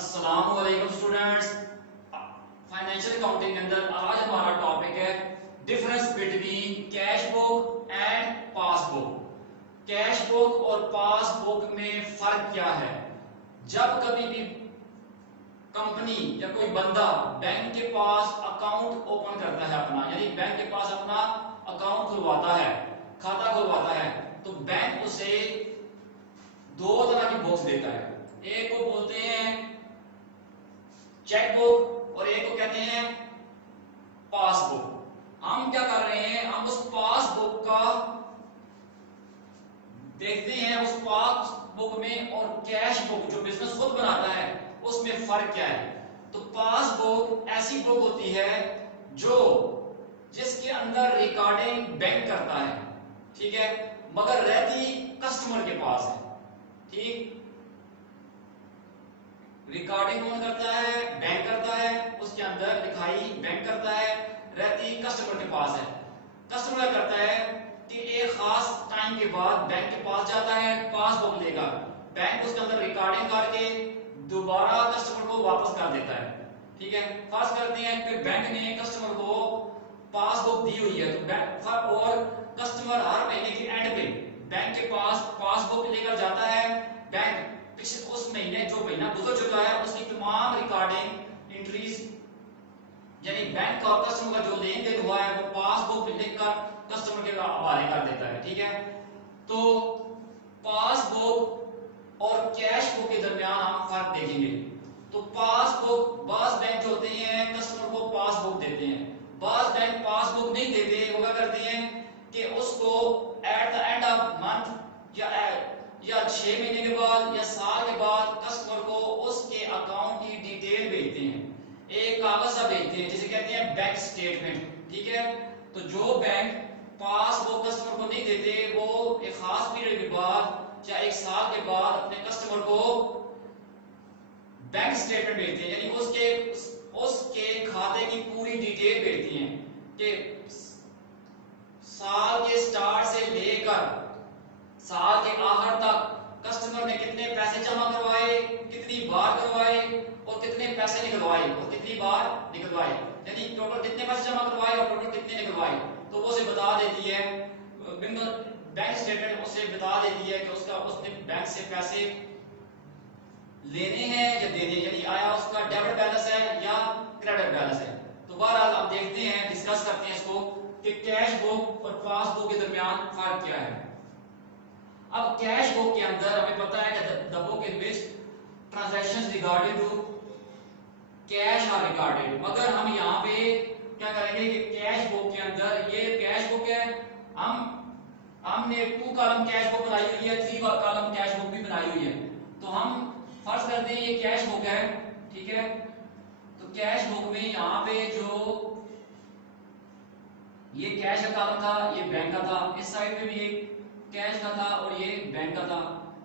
अस्सलामुअलैकुम students. Financial accounting के अंदर आज हमारा टॉपिक है difference between cash book and passbook. Cash book और पासबुक में फर्क क्या है। जब कभी भी कंपनी या कोई बंदा बैंक के पास अकाउंट ओपन करता है अपना, यानी बैंक के पास अपना अकाउंट खुलवाता है, खाता खुलवाता है, तो बैंक उसे दो तरह की बुक्स देता है। एक को बोलते हैं चेक बुक और एक को कहते हैं पासबुक। हम क्या कर रहे हैं, हम उस पासबुक का देखते हैं, उस पासबुक में और कैश बुक जो बिजनेस खुद बनाता है उसमें फर्क क्या है। तो पासबुक ऐसी बुक होती है जो जिसके अंदर रिकॉर्डिंग बैंक करता है, ठीक है, मगर रहती कस्टमर के पास है। ठीक, रिकॉर्डिंग कौन करता है, बैंक करता है, उसके अंदर लिखाई बैंक करता है, रहती कस्टमर के पास है। कस्टमर क्या करता है कि एक खास टाइम के बाद बैंक के पास जाता है, पासबुक लेगा, बैंक उसके अंदर रिकॉर्डिंग करके दोबारा कस्टमर को वापस कर देता है। ठीक है, फर्ज करते हैं कि बैंक ने कस्टमर को पासबुक दी हुई है, तो बैंक और कस्टमर हर महीने के एंड पे बैंक के पास पासबुक लेकर जाता है। बैंक उस महीने जो महीना गुजर चुका है उसकी तमाम रिकॉर्डिंग एंट्रीज, यानी बैंक का और कस्टमर का जो लेन देन हुआ है वो पासबुक में लिखकर कस्टमर के हवाले कर देता है। ठीक है, तो पासबुक और कैश बुक के दरमियान हम फर्क देखेंगे। तो पासबुक, बाज बैंक जो होते हैं कस्टमर को पासबुक देते हैं, बाज बैंक पासबुक नहीं देते, वो क्या करते हैं कि उसको at the end of month या 6 महीने के बाद या साल के बाद कस्टमर को उसके अकाउंट की डिटेल भेजते हैं, एक कागज सा भेजते हैं जिसे कहते हैं बैंक स्टेटमेंट। ठीक है, तो जो बैंक पासबुक कस्टमर को नहीं देते वो एक खास पीरियड के बाद या एक साल के बाद अपने कस्टमर को बैंक स्टेटमेंट भेजते हैं, यानी उसके खाते की पूरी डिटेल भेजती हैं कि साल के स्टार्ट से लेकर साल के आखिर तक कस्टमर ने कितने पैसे जमा करवाए, कितनी बार करवाए और कितने पैसे निकलवाए और कितनी बार निकलवाए, यानी टोटल कितने पैसे जमा करवाए और टोटल कितने निकलवाए, तो वो उसे बता देती है। बैंक स्टेटमेंट उसे बता देती है कि उसने बैंक से पैसे लेने हैं या देने, यानी आया उसका डेबिट बैलेंस है या क्रेडिट बैलेंस है। तो बहरहाल अब देखते हैं, डिस्कस करते हैं इसको कि कैश बुक और पासबुक के दरमियान फर्क क्या है। अब कैश बुक के अंदर हमें पता है कि the book in which transactions regarded to cash are recorded, मगर हम यहाँ पे क्या करेंगे कि कैश बुक के अंदर, ये कैश बुक है, हमने 2 कॉलम कैश बुक बनाई हुई है, 3 कॉलम कैश बुक भी बनाई हुई है। तो हम फर्ज करते हैं ये कैश बुक है, ठीक है, तो कैश बुक में यहाँ पे जो ये कैश का कॉलम था ये बैंक का था, इस साइड पे भी एक कैश का था और ये बैंक का था,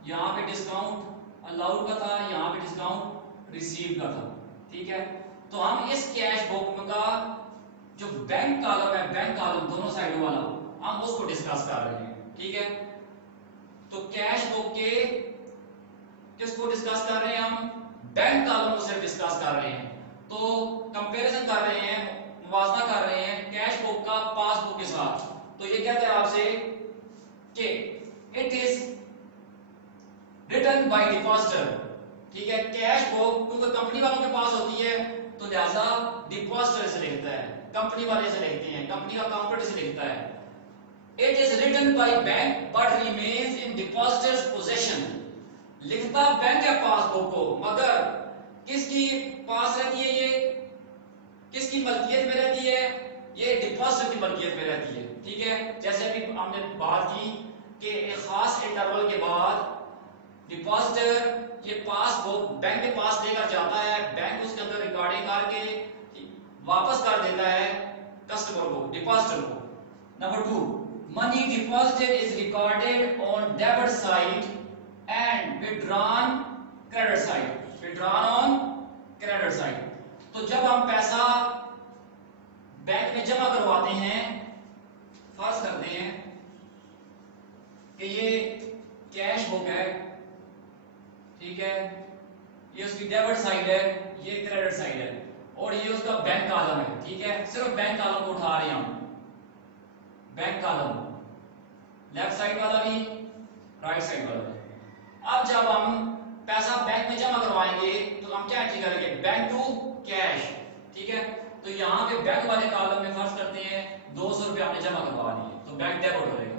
यहाँ पे डिस्काउंट अलाउड का था, यहाँ पे डिस्काउंट रिसीव का था। ठीक है, तो हम इस कैश बुक का जो बैंक कॉलम है, बैंक कॉलम दोनों साइडों वाला, हम उसको डिस्कस कर रहे हैं। ठीक है, तो कैश बुक के किसको डिस्कस कर रहे हैं, हम बैंक कॉलम को सिर्फ डिस्कस कर रहे हैं। तो कंपैरिजन कर रहे हैं, मुवाजना कर रहे हैं कैश बुक का पासबुक के साथ। तो ये कहता है आपसे कि it is written by depositor. ठीक है, कैश बुक क्योंकि कंपनी वालों के पास होती है तो लिहाजा डिपॉजिटर से लिखता है, कंपनी वाले से लिखते हैं, कंपनी का अकाउंटेंट से लिखता है। It is written by bank but remains in depositor's position, लिखता बैंक है पासबुक को, मगर किसकी पास रहती है, ये किसकी मलकियत में रहती है, ये डिपॉजिटर की मलकियत में रहती है। ठीक है, जैसे अभी हमने बात की कि एक खास इंटरवल के बाद डिपॉजिटर ये पासबुक बैंक के पास लेकर जाता है, बैंक उसके अंदर रिकॉर्डिंग करके वापस कर देता है कस्टमर को, डिपॉजिटर को। Number 2, money deposited is recorded on debit side and withdrawn credit side, withdrawn on credit side. तो जब हम पैसा बैंक में जमा करवाते हैं, फर्ज करते हैं कि ये कैश बुक है, ठीक है, ये उसकी डेबिट साइड है, ये क्रेडिट साइड है, और ये उसका बैंक कॉलम है। ठीक है, सिर्फ बैंक कॉलम को उठा रहे हैं हम, बैंक कॉलम, लेफ्ट साइड वाला भी, राइट साइड वाला भी। अब जब हम पैसा बैंक में जमा करवाएंगे तो हम क्या एंट्री करेंगे, बैंक टू कैश। ठीक है, तो यहाँ पे बैंक वाले कॉलम में फर्स्ट करते हैं 200 रुपये आपने जमा करवा दिए, तो बैंक डेबिट करेगा।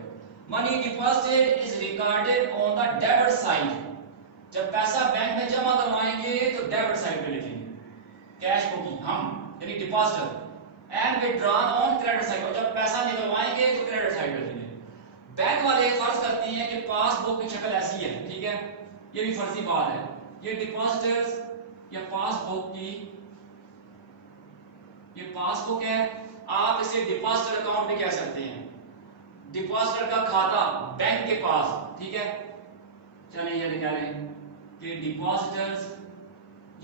Money deposited is recorded on the debit side. जब पैसा बैंक में जमा करवाएंगे तो डेबिट साइड पे लिखेंगे कैश बुकिंग हम, यानी depositor, and withdrawn on credit side. और जब पैसा निकलवाएंगे तो क्रेडिट साइड पे लिखेंगे। बैंक वाले फर्ज करते हैं कि पासबुक की शक्ल ऐसी है। ठीक है, ये भी फर्जी बात है, ये डिपॉजिटर्स या पासबुक की, ये पासबुक है, आप इसे डिपॉजिटर अकाउंट भी कह सकते हैं, डिपॉजिटर का खाता बैंक के पास। ठीक है, चलिए ये निकालें कि डिपॉजिटर्स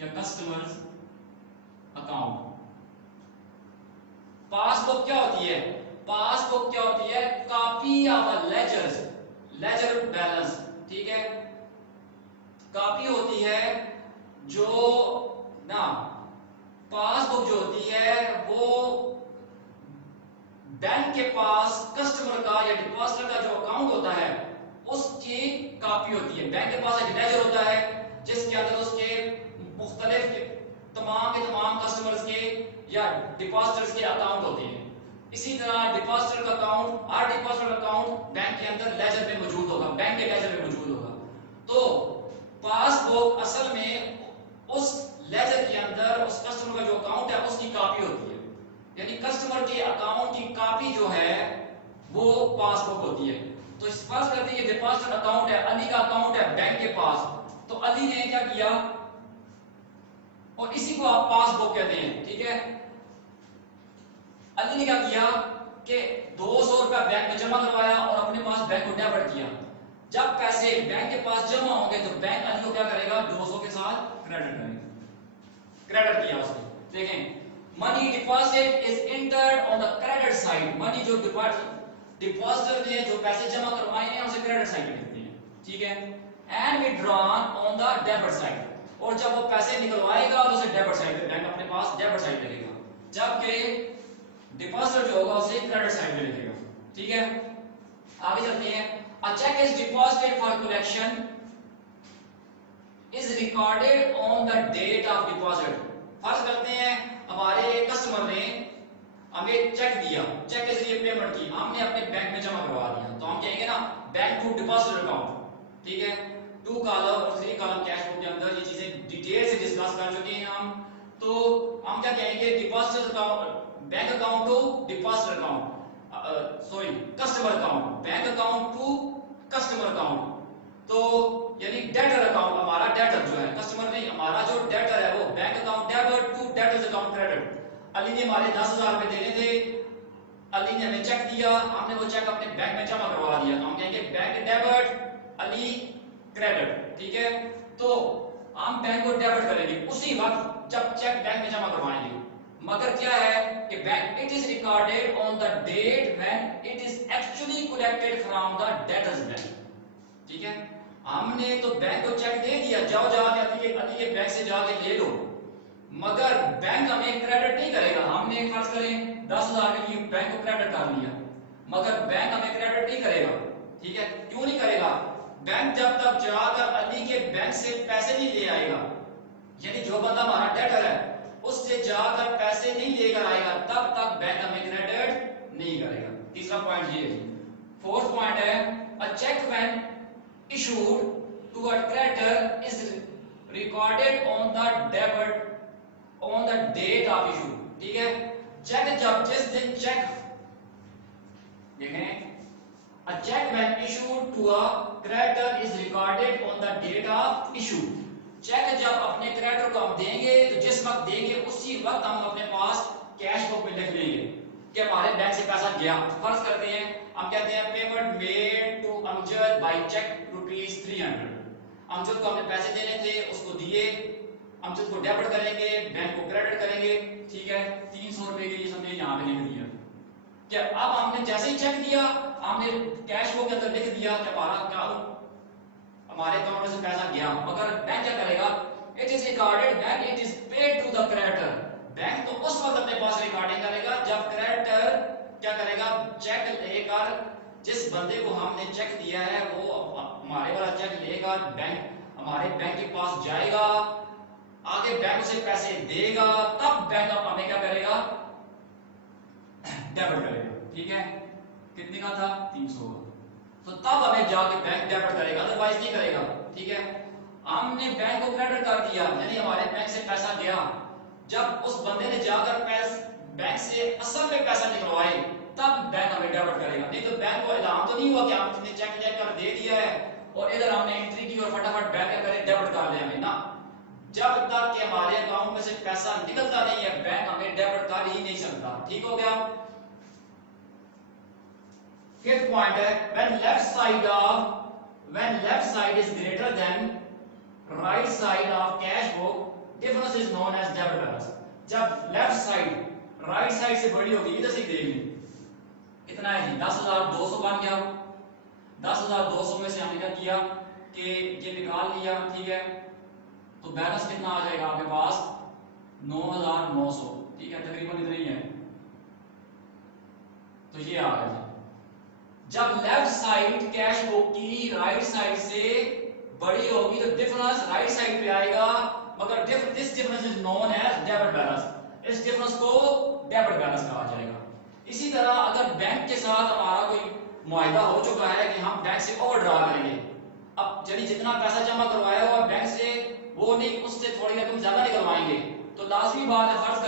या कस्टमर्स अकाउंट। पासबुक क्या होती है, पासबुक क्या होती है, copy of a ledgers, ledger balance. ठीक है, कॉपी होती है जो ना, पासबुक जो होती है वो बैंक के पास कस्टमर का या डिपॉजिटर का जो अकाउंट होता है उसकी कॉपी होती है। बैंक के पास एक लेजर होता है जिसके अंदर उसके मुख्तलिफ तमाम के तमाम कस्टमर्स के या डिपॉजिटर्स के अकाउंट होते हैं। इसी तरह डिपॉजिटर का अकाउंट, हर डिपॉजिटर अकाउंट बैंक के अंदर लेजर में मौजूद होगा, बैंक के लेजर में मौजूद होगा। तो पासबुक असल में उस लेजर के अंदर उस कस्टमर का जो अकाउंट है उसकी कॉपी होती है, यानी कस्टमर के अकाउंट की कॉपी जो है वो पासबुक होती है। तो इस फर्ज करते हैं डिपॉजिटर अकाउंट है, अली का अकाउंट है बैंक के पास, तो अली ने क्या किया, और इसी को आप पासबुक कहते हैं। ठीक है, अली ने क्या किया कि 200 रुपया बैंक में जमा करवाया और अपने पास बैंक को डेबिट किया। जब पैसे बैंक के पास जमा होंगे तो बैंक अली को क्या करेगा, 200 के साथ क्रेडिट करेगा। क्रेडिट किया उसने। देखें, money deposit is entered on the credit side. Money जो डिपॉजिटर ने जो पैसे जमा करवाए हैं उसे क्रेडिट साइड पे लिखते हैं। ठीक है, and withdrawn on the debit side. और जब वो पैसे निकलवाएगा तो उसे डेबिट साइड पे, बैंक अपने पास डेबिट साइड पे लिखेगा, जबकि डिपॉजिटर जो होगा उसे क्रेडिट साइड पे लिखेगा। ठीक है, आगे चलते हैं। A check is deposited for collection is recorded on the date of deposit. फर्ज करते हैं हमारे कस्टमर ने हमें चेक दिया, चेक के जरिए पेमेंट की, हमने अपने बैंक में जमा करवा दिया, तो हम कहेंगे ना बैंक टू डिपॉजिटर अकाउंट। ठीक है, 2 कॉलम और 3 कॉलम कैश बुक के अंदर ये चीजें डिटेल से डिस्कस कर चुके हैं हम। तो हम क्या कहेंगे, depositor account, bank account to depositor account, sorry customer account, bank account to customer account. तो यानी डेटर अकाउंट, हमारा डेटर जो है, कस्टमर नहीं, हमारा जो डेटर है वो bank account debit to debtor's account credit. Ali ने हमारे 10,000 रुपए देने थे, अली ने हमें चेक दिया, हमने वो चेक अपने बैंक में जमा करवा दिया, तो हम कहेंगे बैंक डेबिट, अली क्रेडिट। ठीक है, तो हम बैंक को डेबिट करेंगे उसी वक्त जब चेक बैंक में जमा करवाएंगे। मगर क्या है कि bank, it is recorded on the date when it is actually collected from the debtor's bank. ठीक है, हमने तो बैंक को चेक दे दिया, जाओ जाके अली के बैंक से जाके ले लो, मगर बैंक हमें क्रेडिट नहीं करेगा। हमने खर्च करें 10,000 के लिए बैंक को क्रेडिट कर लिया, मगर बैंक हमें क्रेडिट नहीं करेगा। ठीक है, क्यों नहीं करेगा, बैंक जब तक जाकर अली के बैंक से पैसे नहीं ले आएगा, यानी जो बंदा हमारा डेटर है उससे जाकर पैसे नहीं लेकर आएगा, तब तक बैंक हमें क्रेडिट नहीं करेगा। तीसरा पॉइंट ये है। फोर्थ पॉइंट है, a cheque when issued to a creditor is recorded on the debit on the date of issue. ठीक है, चेक जब, जिस दिन चेक, देखें, a check when issued to a creditor is recorded on the date of issue। Cheque जब अपने creditor को हम देंगे तो जिस वक्त देंगे उसी वक्त हम अपने पास कैश बुक में लिख लेंगे कि हमारे बैंक से पैसा गया। फर्ज करते हैं हम कहते हैं payment made to Amjad by cheque ₹300। Amjad को हमने पैसे देने थे, उसको दिए, अमजद को डेबिट करेंगे, बैंक को क्रेडिट करेंगे। ठीक है, 300 रुपए के लिए हमने यहाँ पे लिख दिया। क्या अब हमने जैसे ही चेक दिया, हमने कैश बुक के अंदर लिख दिया कि हमारा अकाउंट, हमारे अकाउंट में से पैसा गया, मगर बैंक क्या करेगा, it is recorded when it is paid to the creditor. Bank तो उस वक्त अपने पास रिकॉर्डिंग करेगा जब क्रेडिटर क्या करेगा, चेक लेकर, जिस बंदे को हमने चेक दिया है वो हमारे वाला चेक लेगा, बैंक हमारे बैंक के पास जाएगा, आगे बैंक उसे पैसे देगा, तब बैंक हमें क्या करेगा, डेबिट करेगा। ठीक है, कितने का था, 300 का, तो तब हमें जाके बैंक डेबिट करेगा, अदरवाइज नहीं करेगा। ठीक है, हमने बैंक को क्रेडिट कर दिया, यानी हमारे बैंक से पैसा गया, जब उस बंदे ने जाकर बैंक से असल में पैसा निकलवाए तब बैंक हमें डेबिट करेगा। नहीं तो बैंक को ऐलान तो नहीं हुआ कि आपने चेक लेकर दे दिया है और इधर हमने एंट्री की और फटाफट बैंक क्या करे, डेबिट कर ले हमें ना। जब तक कि हमारे अकाउंट में से पैसा निकलता नहीं है बैंक हमें डेबिट कर ही नहीं सकता। ठीक हो गया। फिफ्थ पॉइंट है when left side is greater than right side of cash book, difference is known as debit balance। जब लेफ्ट साइड राइट साइड से बड़ी होगी, इधर से देख लीजिए कितना है जी, 10,200 बन गया। 10,200 में से हमने क्या किया कि ये निकाल लिया। ठीक है, तो बैलेंस कितना आ जाएगा आपके पास, 9,900। ठीक है, तकरीबन इतना ही है, तो ये आ गया। जब लेफ्ट साइड कैश बुक की राइट साइड से बड़ी होगी तो डिफरेंस राइट साइड पे आएगा, मगर this difference is known as debit balance. इस डिफरेंस को डेबिट बैलेंस कहा जाएगा। इसी तरह अगर बैंक के साथ हमारा कोई मुआहदा हो चुका है कि हम बैंक से ओवरड्रा करेंगे, अब यानी जितना पैसा जमा करवाया हुआ बैंक से वो नहीं, उससे थोड़ी रकम ज्यादा निकलवाएंगे, तो लाजमी बात है, फर्ज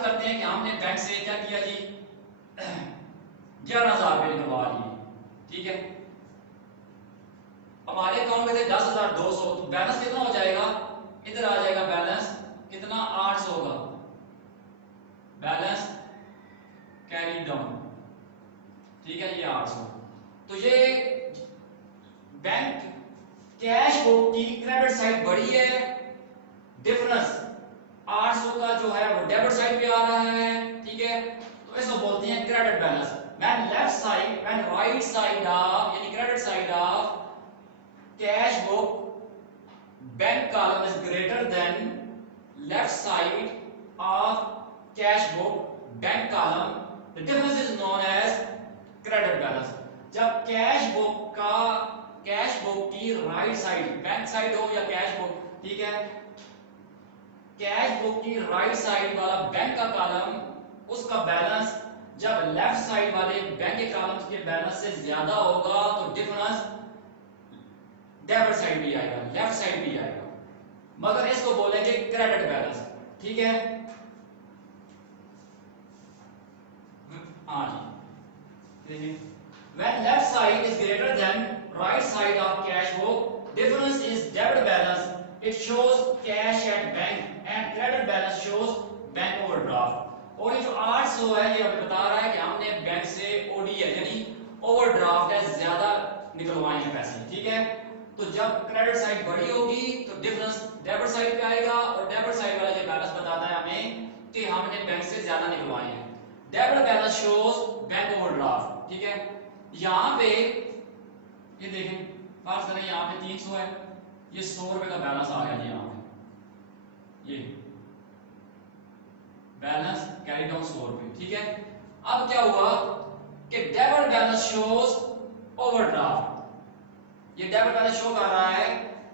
करते हैं कि हमने बैंक से क्या किया जी, 11,000 रुपए निकलवा लिए। ठीक है, हमारे अकाउंट में थे 10,200, तो बैलेंस कितना हो जाएगा, इधर आ जाएगा बैलेंस कितना, 800 का बैलेंस कैरी डाउन। ठीक है, ये 800। तो ये बैंक कैश बुक की क्रेडिट साइड बड़ी है, डिफरेंस 800 का जो है वो डेबिट साइड पे आ रहा है। ठीक है, तो इसको बोलते हैं credit balance. when right side of यानी credit side of cash book bank column is greater than left side of cash book bank column, the difference is known as credit balance. जब कैश बुक की right side, bank side हो या cash book, ठीक है, cash book की right side वाला bank का column, उसका बैलेंस जब लेफ्ट साइड वाले बैंक के कॉलम के बैलेंस से ज्यादा होगा तो डिफरेंस डेबिट साइड भी आएगा, लेफ्ट साइड भी आएगा, मगर इसको बोलेंगे क्रेडिट बैलेंस। ठीक है, हाँ जी, when left side is greater than right side of cash book, difference is debit balance, it shows cash at bank and credit balance shows bank overdraft। और ये जो 800 है ये हमें बता रहा है कि हमने बैंक से ओडी है यानी ओवरड्राफ्ट है, ज्यादा निकलवाए हैं पैसे। ठीक है, तो जब क्रेडिट साइड बड़ी होगी तो डिफरेंस डेबिट साइड पे आएगा, और डेबिट साइड वाला ये बैलेंस बताता है हमें कि हमने बैंक से ज्यादा निकलवाए हैं। Debit balance shows bank overdraft. ठीक है, यहाँ पे ये देखें, फर्ज करें यहाँ पे 300 है, ये 100 रुपए का बैलेंस आ गया जी, यहाँ पे ये बैलेंस कैरी डाउन 100 रुपए। ठीक है, अब क्या हुआ कि डेबिट बैलेंस शोज ओवरड्राफ्ट। ये डेबिट बैलेंस शो कर रहा है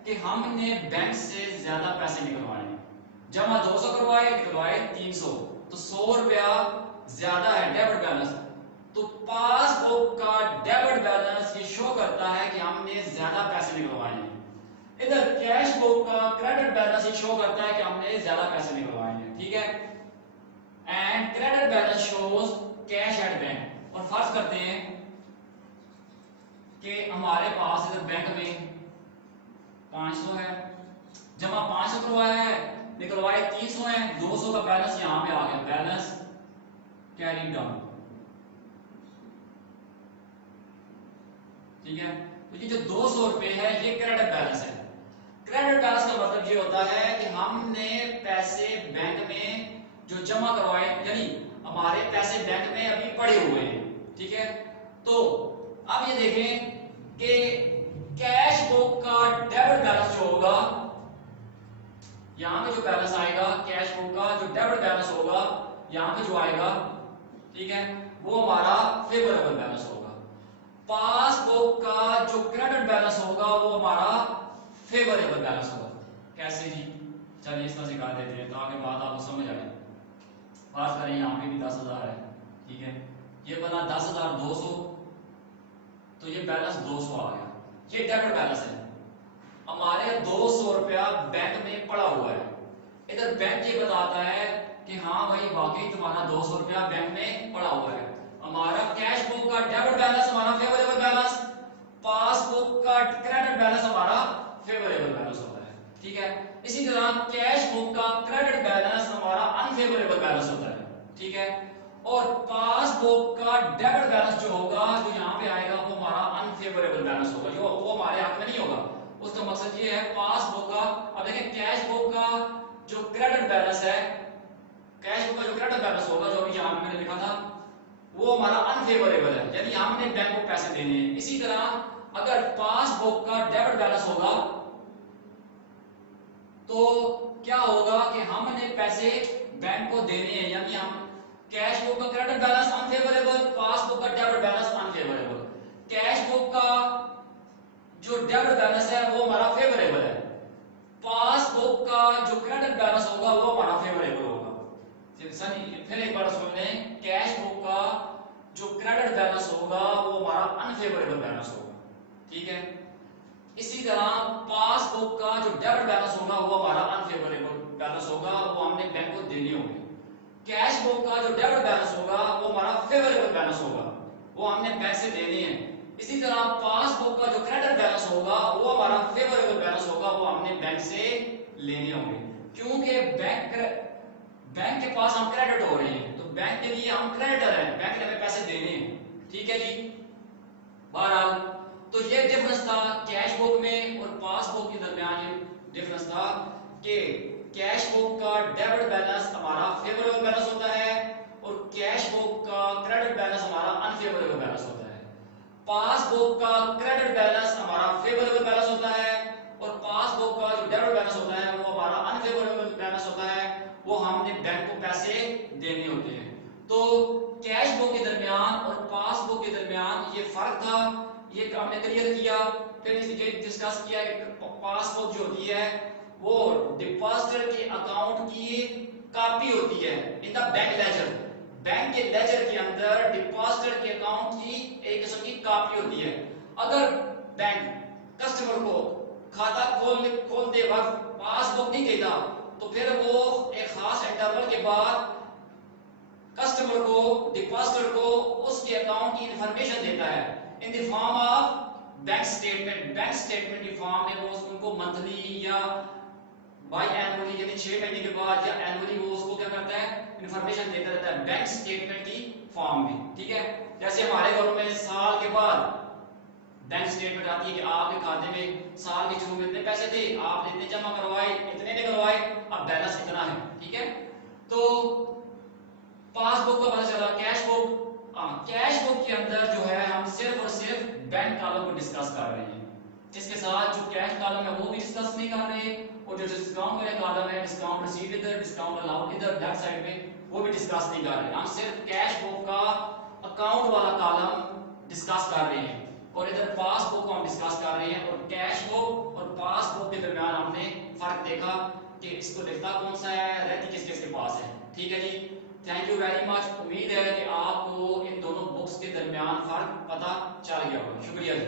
कि हमने बैंक से ज्यादा पैसे निकलवाए, जमा 200 करवाए, निकलवाए 300, तो 100 रुपया ज्यादा है डेबिट बैलेंस। तो पासबुक का डेबिट बैलेंस ये शो करता है कि हमने ज्यादा पैसे निकलवाए हैं। इधर कैश बुक का क्रेडिट बैलेंस ये शो करता है कि हमने ज्यादा पैसे निकलवाए हैं। ठीक है, and credit balance shows cash at bank. और फर्ज करते हैं कि हमारे पास इधर बैंक में 500 है, जमा 500 करवाया है, निकलवाए 300 है, 200 का बैलेंस यहां पे आ गया, बैलेंस कैरी डाउन। ठीक है, तो ये जो 200 रुपए है ये क्रेडिट बैलेंस है। क्रेडिट बैलेंस का मतलब ये होता है कि हमने पैसे बैंक में जो जमा करवाए, यानी हमारे पैसे बैंक में अभी पड़े हुए हैं। ठीक है, तो अब ये देखें कि कैश बुक का डेबिट यहाँ पे जो बैलेंस आएगा कैश बुक का जो डेबिट बैलेंस होगा, यहाँ पे जो आएगा, ठीक है, वो हमारा फेवरेबल बैलेंस होगा। पासबुक का जो क्रेडिट बैलेंस होगा वो हमारा फेवरेबल बैलेंस होगा। कैसे जी? चलिए इसका सिखा देते हैं ताकि बात आपको समझ आए। बात करें यहाँ पे भी 10,000 है, ठीक है, ये बना 10,200, तो ये बैलेंस 200 आ गया, ये डेबिट बैलेंस है। हमारे 200 रुपया बैंक में पड़ा हुआ है, इधर बैंक ये बताता है कि हाँ भाई वाकई तुम्हारा 200 रुपया बैंक में पड़ा हुआ है। हमारा कैश बुक का डेबिट बैलेंस हमारा फेवरेबल बैलेंस, पासबुक का क्रेडिट बैलेंस हमारा फेवरेबल बैलेंस होता है, ठीक है। इसी तरह कैश बुक का क्रेडिट बैलेंस हमारा अनफेवरेबल बैलेंस होता है, ठीक है। और पासबुक का डेबिट बैलेंस जो होगा, जो यहाँ पे आएगा, वो हमारा अनफेवरेबल बैलेंस होगा, जो वो हमारे हाथ में नहीं होगा। उसका मकसद ये है पासबुक का, अब देखें कैश बुक का जो क्रेडिट बैलेंस है, कैश बुक का जो क्रेडिट बैलेंस होगा, जो अभी यहाँ पे मैंने लिखा था, वो हमारा अनफेवरेबल है, यानी हमने बैंक को पैसे देने हैं। इसी तरह अगर पासबुक का डेबिट बैलेंस होगा तो क्या होगा कि हमने पैसे बैंक को देने हैं, यानी हम कैश बुक का क्रेडिट बैलेंस अनफेवरेबल, पासबुक का debit balance unfavourable. Cash book का जो डेबिट बैलेंस है वो हमारा फेवरेबल है, पासबुक का जो क्रेडिट बैलेंस होगा वो हमारा फेवरेबल होगा। फिर एक बार सुन लें, कैश बुक का जो क्रेडिट बैलेंस होगा वो हमारा अनफेवरेबल बैलेंस होगा, ठीक है। इसी तरह पासबुक का जो डेबिट बैलेंस होगा वो हमारा अनफेवरेबल बैलेंस होगा, वो हमने बैंक को देने होंगे। कैश बुक का जो डेबिट बैलेंस होगा वो हमारा फेवरेबल बैलेंस होगा, वो हमने बैंक से देने हैं। इसी तरह पासबुक का जो क्रेडिट बैलेंस होगा वो हमारा फेवरेबल बैलेंस होगा, वो हमने बैंक से लेने होंगे। क्योंकि बैंक के पास हम क्रेडिट हो रहे हैं, तो बैंक के लिए हम क्रेडिटर हैं, बैंक ने हमें पैसे देने हैं, ठीक है जी। बहरहाल तो ये डिफरेंस था कैश बुक में और पासबुक के दरमियान, ये डिफरेंस था कि कैश बुक का डेबिट बैलेंस हमारा फेवरेबल बैलेंस होता है और कैश बुक का क्रेडिट बैलेंस हमारा अनफेवरेबल बैलेंस होता है। पासबुक का क्रेडिट बैलेंस हमारा फेवरेबल बैलेंस होता है और पासबुक का जो डेबिट बैलेंस होता है वो हमारा अनफेवरेबल बैलेंस होता है, वो हमने बैंक को पैसे देने होते हैं। तो कैश बुक के दरमियान और पासबुक के दरमियान ये फर्क था, ये हमने क्लियर किया। फिर ये डिस्कस किया कि पासबुक जो होती है वो डिपॉजिटर के अकाउंट की कॉपी होती है in the bank ledger. Bank के लेजर के अंदर डिपॉजिटर के अकाउंट की एक किस्म की कॉपी होती है। अगर बैंक कस्टमर को खाता खोलते वक्त पासबुक नहीं देता तो फिर वो एक खास इंटरवल के बाद कस्टमर को, डिपॉजिटर को उसके अकाउंट की इंफॉर्मेशन देता है in the form of bank statement. Bank statement की फॉर्म में वो उनको मंथली या बाई एनुअली यानी 6 महीने के बाद या एनुअली वो उसको क्या करता है, इंफॉर्मेशन देता रहता है बैंक स्टेटमेंट की फॉर्म में, ठीक है। जैसे हमारे घरों में साल के बाद बैंक स्टेटमेंट आती है कि आपके खाते में साल के शुरू में इतने पैसे थे, आपने इतने जमा करवाए, इतने निकलवाए, अब बैलेंस इतना है, ठीक है। तो पासबुक का पता चला। कैश बुक, कैश बुक के अंदर जो है हम सिर्फ और सिर्फ बैंक कॉलम को डिस्कस कर रहे हैं, इसके साथ जो कैश कॉलम है वो भी डिस्कस नहीं कर रहे, और जो डिस्काउंट वाला कॉलम है, डिस्काउंट रिसीव इधर, डिस्काउंट अलाउड इधर, बैक साइड पे, वो भी डिस्कस नहीं कर रहे। हम सिर्फ कैश बुक का अकाउंट वाला कॉलम डिस्कस कर रहे हैं और इधर पासबुक को हम डिस्कस कर रहे हैं। और कैश बुक और पासबुक के दरमियान हमने फर्क देखा कि इसको लिखता कौन सा है, रहती किस किस के पास है, ठीक है जी। Thank you very much. उम्मीद है कि आपको इन दोनों बुक्स के दरमियान फर्क पता चल गया होगा। शुक्रिया जी।